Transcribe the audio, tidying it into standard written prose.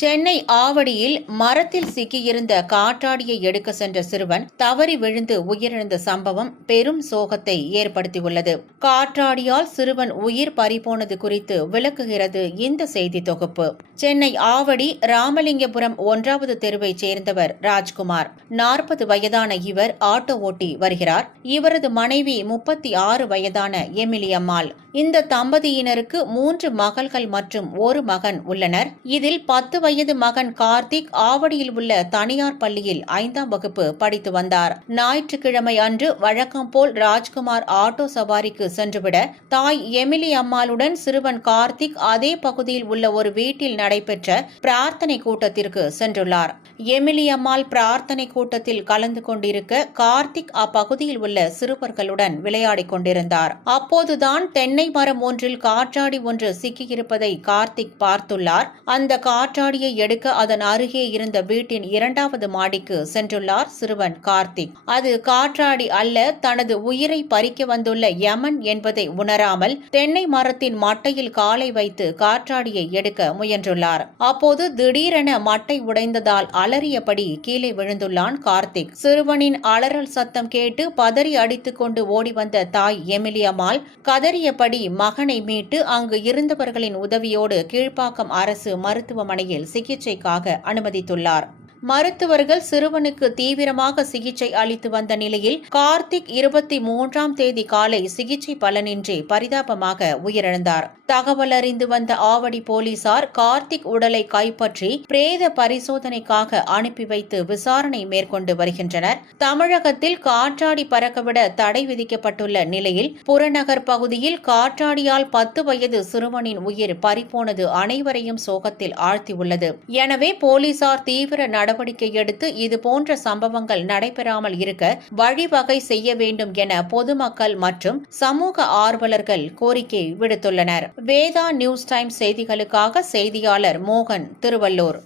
சென்னை ஆவடியில் மரத்தில் சிக்கியிருந்த காற்றாடியை எடுக்க சென்ற சிறுவன் தவறி விழுந்து உயிரிழந்த சம்பவம் பெரும் சோகத்தை ஏற்படுத்தியுள்ளது. காற்றாடியால் சிறுவன் உயிர் பறிபோனது குறித்து விளக்குகிறது இந்த செய்தி தொகுப்பு. சென்னை ஆவடி ராமலிங்கபுரம் 1வது தெருவைச் சேர்ந்தவர் ராஜ்குமார். 40 வயதான இவர் ஆட்டோ ஓட்டி வருகிறார். இவரது மனைவி 36 வயதான எமிலியம்மாள். இந்த தம்பதியினருக்கு 3 மகள்கள் மற்றும் 1 மகன் உள்ளனர். இதில் 10 வயது மகன் கார்த்திக் ஆவடியில் உள்ள தனியார் பள்ளியில் 5ஆம் வகுப்பு படித்து வந்தார். ஞாயிற்றுக்கிழமை அன்று வழக்கம் போல் ராஜ்குமார் ஆட்டோ சவாரிக்கு சென்றுவிட தாய் எமிலி அம்மாளுடன் சிறுவன் கார்த்திக் அதே பகுதியில் உள்ள ஒரு வீட்டில் நடைபெற்ற பிரார்த்தனை கூட்டத்திற்கு சென்றுள்ளார். எமிலி அம்மாள் பிரார்த்தனை கூட்டத்தில் கலந்து கொண்டிருக்க கார்த்திக் அப்பகுதியில் உள்ள சிறுவர்களுடன் விளையாடிக் கொண்டிருந்தார். அப்போதுதான் தென்னை மரம் ஒன்றில் காற்றாடி ஒன்று சிக்கியிருப்பதை கார்த்திக் பார்த்துள்ளார். அந்த காற்றாடியை எடுக்க அதன் அருகே இருந்த வீட்டின் 2வது மாடிக்கு சென்றுள்ளார் சிறுவன் கார்த்திக். அது காற்றாடி அல்ல, தனது உயிரை பறிக்க வந்துள்ள யமன் என்பதை உணராமல் தென்னை மரத்தின் மட்டையில் காலை வைத்து காற்றாடியை எடுக்க முயன்றுள்ளார். அப்போது திடீரென மட்டை உடைந்ததால் அலறியபடி கீழே விழுந்துள்ளான் கார்த்திக். சிறுவனின் அலறல் சத்தம் கேட்டு பதறி அடித்துக் கொண்டு ஓடி வந்த தாய் எமிலியம்மாள் கதறியபடி மகனை மீட்டு அங்கு இருந்தவர்களின் உதவியோடு கீழ்ப்பாக்கம் அரசு மருத்துவமனையில் சிகிச்சைக்காக அனுமதித்துள்ளார். மருத்துவர்கள் சிறுவனுக்கு தீவிரமாக சிகிச்சை அளித்து வந்த நிலையில் கார்த்திக் 23ஆம் தேதி காலை சிகிச்சை பலனின்றி பரிதாபமாக உயிரிழந்தார். தகவல் அறிந்து வந்த ஆவடி போலீசார் கார்த்திக் உடலை கைப்பற்றி பிரேத பரிசோதனைக்காக அனுப்பி வைத்து விசாரணை மேற்கொண்டு வருகின்றனர். தமிழகத்தில் காற்றாடி பறக்கவிட தடை விதிக்கப்பட்டுள்ள நிலையில் புறநகர் பகுதியில் காற்றாடியால் 10 வயது சிறுவனின் உயிர் பறிபோனது அனைவரையும் சோகத்தில் ஆழ்த்தியுள்ளது. எனவே போலீசார் தீவிர நடவடிக்கை எடுத்து இதுபோன்ற சம்பவங்கள் நடைபெறாமல் இருக்க வழிவகை செய்ய வேண்டும் என பொதுமக்கள் மற்றும் சமூக ஆர்வலர்கள் கோரிக்கை விடுத்துள்ளனர். வேதா நியூஸ் டைம் செய்திகளுக்காக செய்தியாளர் மோகன், திருவள்ளூர்.